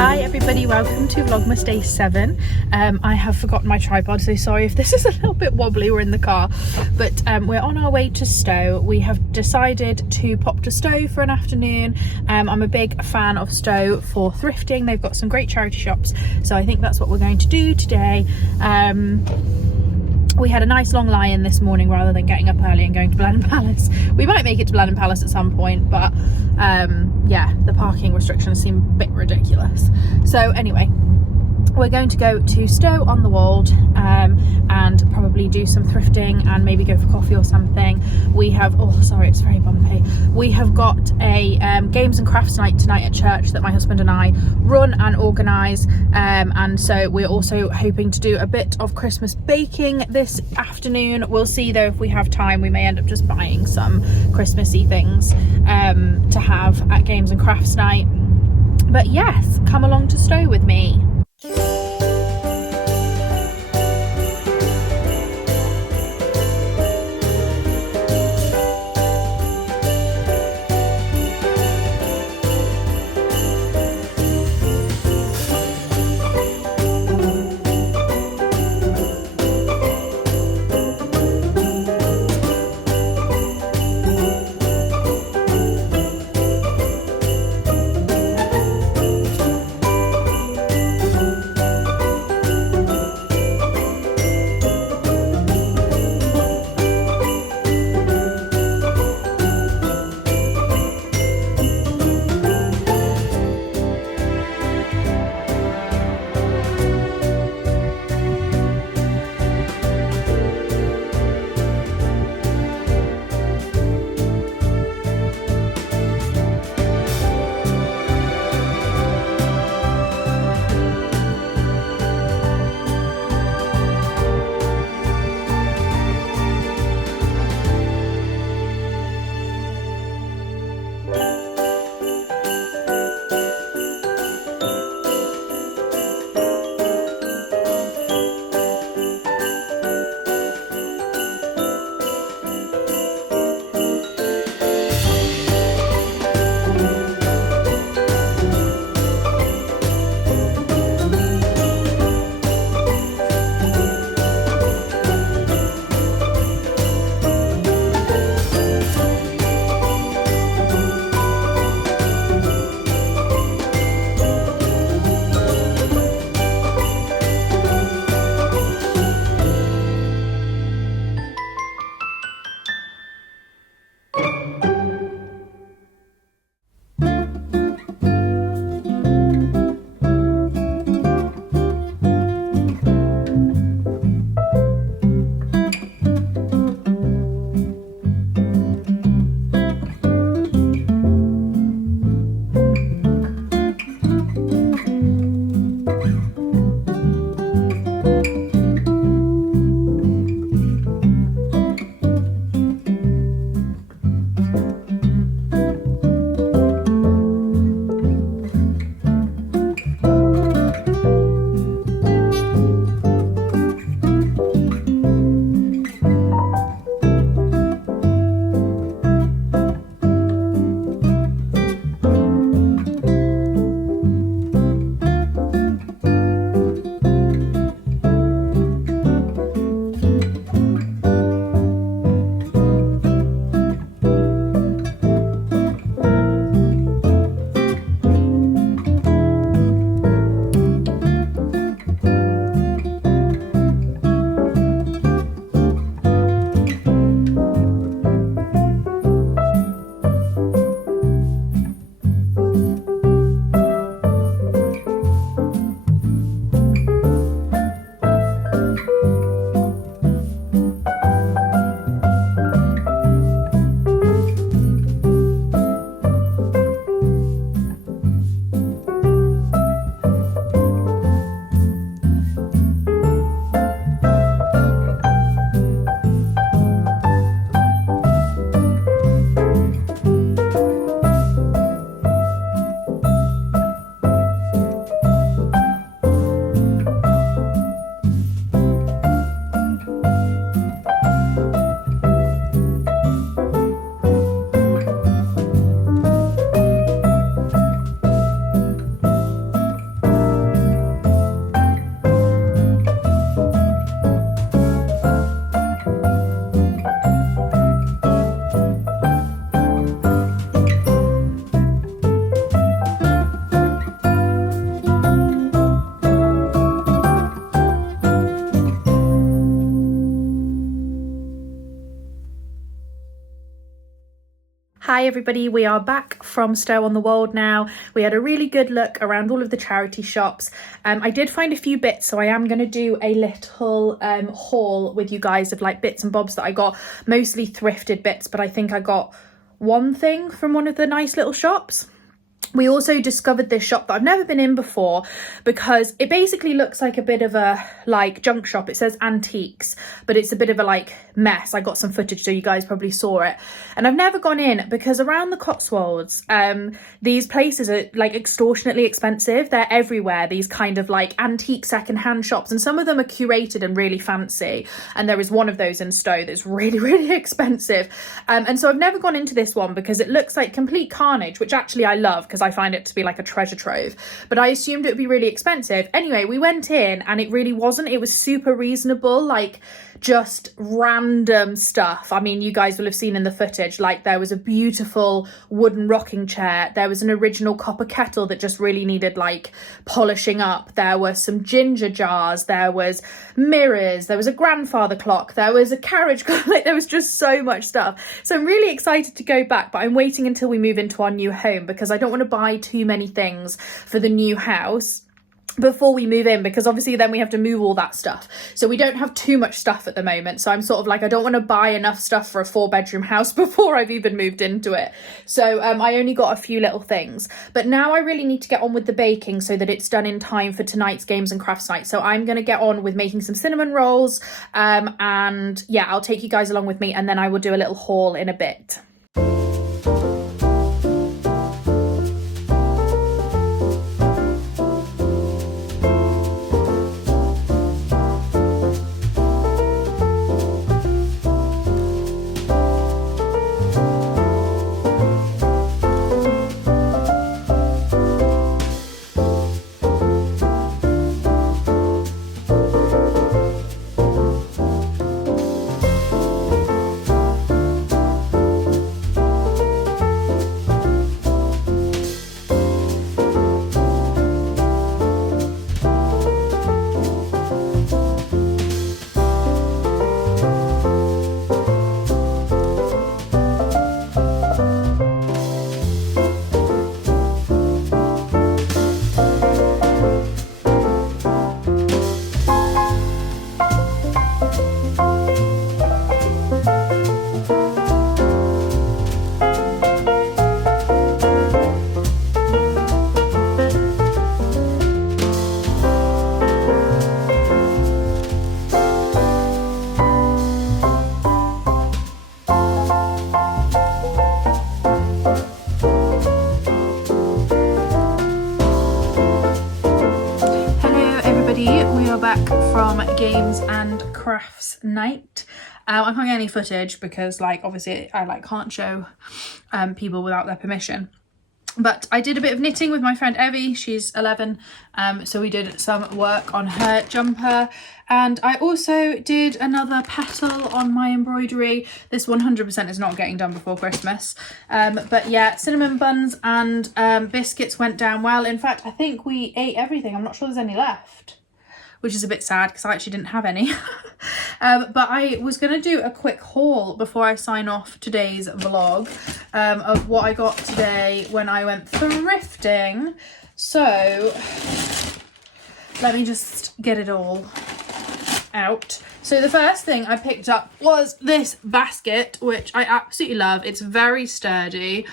Hi everybody, welcome to Vlogmas Day 7. I have forgotten my tripod, so sorry if this is a little bit wobbly. We're in the car, but we're on our way to Stow. We have decided to pop to Stow for an afternoon. I'm a big fan of Stow for thrifting. They've got some great charity shops, so I think that's what we're going to do today. We had a nice long lie-in this morning rather than getting up early and going to Blenheim Palace. We might make it to Blenheim Palace at some point, but yeah, the parking restrictions seem a bit ridiculous. So anyway, we're going to go to Stow on the Wold and probably do some thrifting and maybe go for coffee or something. We have, oh sorry, it's very bumpy. We have got a games and crafts night tonight at church that my husband and I run and organise, and so we're also hoping to do a bit of Christmas baking this afternoon. We'll see though if we have time. We may end up just buying some Christmassy things to have at games and crafts night. But yes, come along to Stow with me. Hi everybody, we are back from Stow on the Wold now. We had a really good look around all of the charity shops. I did find a few bits, so I am going to do a little haul with you guys of like bits and bobs that I got, mostly thrifted bits, but I think I got one thing from one of the nice little shops. We also discovered this shop that I've never been in before because it basically looks like a bit of a like junk shop. It says antiques, but it's a bit of a like mess. I got some footage so you guys probably saw it. And I've never gone in because around the Cotswolds, these places are like extortionately expensive. They're everywhere, these kind of like antique secondhand shops, and some of them are curated and really fancy. And there is one of those in Stow that's really, really expensive. And so I've never gone into this one because it looks like complete carnage, which actually I love because I find it to be like a treasure trove, but I assumed it would be really expensive. Anyway, we went in and it really wasn't. It was super reasonable, like just random stuff. I mean, you guys will have seen in the footage, like there was a beautiful wooden rocking chair. There was an original copper kettle that just really needed like polishing up. There were some ginger jars. There was mirrors. There was a grandfather clock. There was a carriage clock. Like, there was just so much stuff. So I'm really excited to go back, but I'm waiting until we move into our new home because I don't want to buy too many things for the new house before we move in, because obviously then we have to move all that stuff. So we don't have too much stuff at the moment. So I'm sort of like, I don't want to buy enough stuff for a 4-bedroom house before I've even moved into it. So I only got a few little things, but now I really need to get on with the baking so that it's done in time for tonight's games and crafts night. So I'm going to get on with making some cinnamon rolls, and yeah, I'll take you guys along with me, and then I will do a little haul in a bit. We are back from games and crafts night. I can't get any footage because like obviously I like can't show people without their permission. But I did a bit of knitting with my friend Evie. She's 11, so we did some work on her jumper, and I also did another petal on my embroidery. This 100% is not getting done before Christmas, but yeah, cinnamon buns and biscuits went down well. In fact, I think we ate everything. I'm not sure there's any left, which is a bit sad because I actually didn't have any. But I was going to do a quick haul before I sign off today's vlog of what I got today when I went thrifting. So let me just get it all out. So the first thing I picked up was this basket, which I absolutely love. It's very sturdy.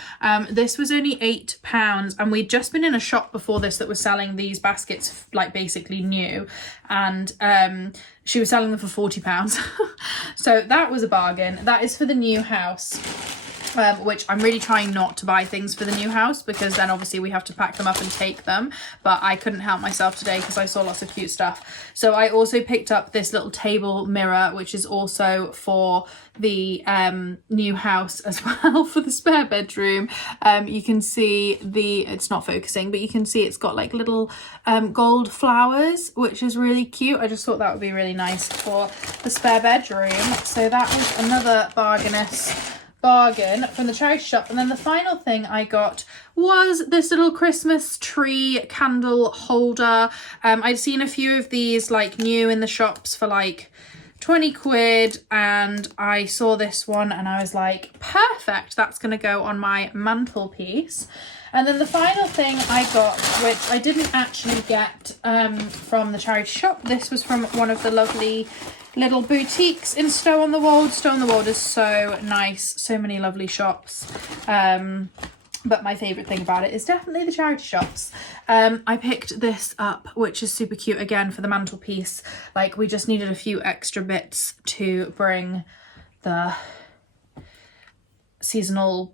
This was only £8, and we'd just been in a shop before this that was selling these baskets like basically new, and she was selling them for £40. So that was a bargain. That is for the new house. Which I'm really trying not to buy things for the new house because then obviously we have to pack them up and take them, but I couldn't help myself today because I saw lots of cute stuff. So I also picked up this little table mirror, which is also for the new house as well, for the spare bedroom. You can see it's not focusing, but you can see it's got like little gold flowers, which is really cute. I just thought that would be really nice for the spare bedroom. So that was another bargain from the charity shop. And then the final thing I got was this little Christmas tree candle holder. I'd seen a few of these like new in the shops for like 20 quid, and I saw this one and I was like, perfect, that's going to go on my mantelpiece. And then the final thing I got, which I didn't actually get from the charity shop, this was from one of the lovely little boutiques in Stow on the Wold. Stow on the Wold is so nice, so many lovely shops. But my favourite thing about it is definitely the charity shops. I picked this up, which is super cute, again, for the mantelpiece. Like, we just needed a few extra bits to bring the seasonal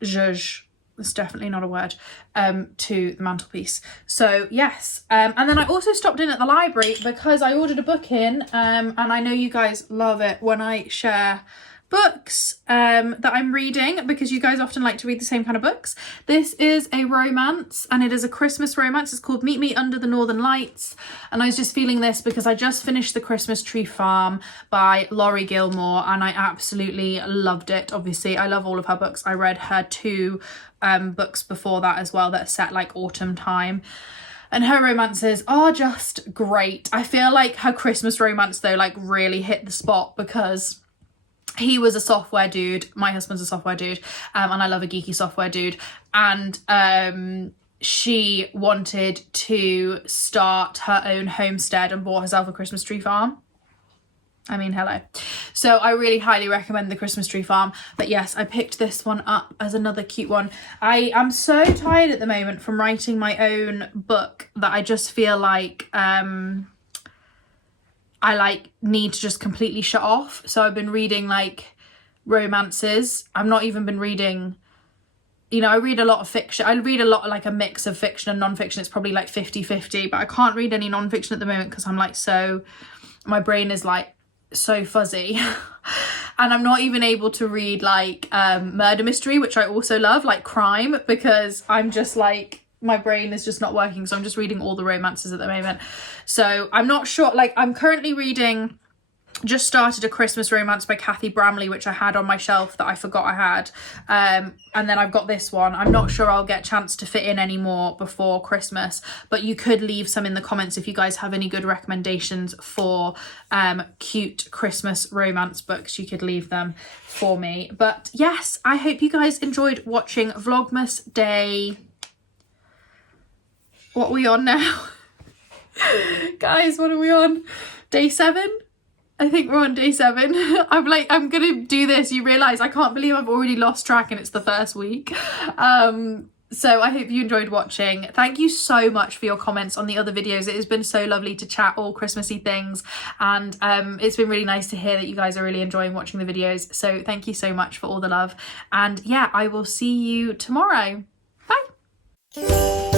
zhuzh, it's definitely not a word, to the mantelpiece. So yes, and then I also stopped in at the library because I ordered a book in, and I know you guys love it when I share books that I'm reading, because you guys often like to read the same kind of books. This is a romance, and it is a Christmas romance. It's called Meet Me Under the Northern Lights, and I was just feeling this because I just finished The Christmas Tree Farm by Laurie Gilmore, and I absolutely loved it. Obviously, I love all of her books. I read her 2 books before that as well that are set like autumn time. And her romances are just great. I feel like her Christmas romance though like really hit the spot, because he was a software dude, my husband's a software dude, and I love a geeky software dude, and she wanted to start her own homestead and bought herself a Christmas tree farm. I mean, hello. So I really highly recommend the Christmas Tree Farm. But yes, I picked this one up as another cute one. I am so tired at the moment from writing my own book that I just feel like I like need to just completely shut off. So I've been reading like romances. I've not even been reading, you know, I read a lot of fiction. I read a lot, like a mix of fiction and non-fiction. It's probably like 50-50, but I can't read any non-fiction at the moment because I'm like my brain is like so fuzzy. And I'm not even able to read like murder mystery, which I also love, like crime, because I'm just like, my brain is just not working. So I'm just reading all the romances at the moment. So I'm not sure, like I'm currently reading, just started A Christmas Romance by Kathy Bramley, which I had on my shelf that I forgot I had. And then I've got this one. I'm not sure I'll get a chance to fit in any more before Christmas, but you could leave some in the comments if you guys have any good recommendations for cute Christmas romance books. You could leave them for me. But yes, I hope you guys enjoyed watching Vlogmas Day. What are we on now? Guys, what are we on? Day 7? I think we're on day 7. I'm gonna do this. You realise I can't believe I've already lost track and it's the first week. So I hope you enjoyed watching. Thank you so much for your comments on the other videos. It has been so lovely to chat all Christmassy things, and it's been really nice to hear that you guys are really enjoying watching the videos. So thank you so much for all the love, and yeah, I will see you tomorrow. Bye.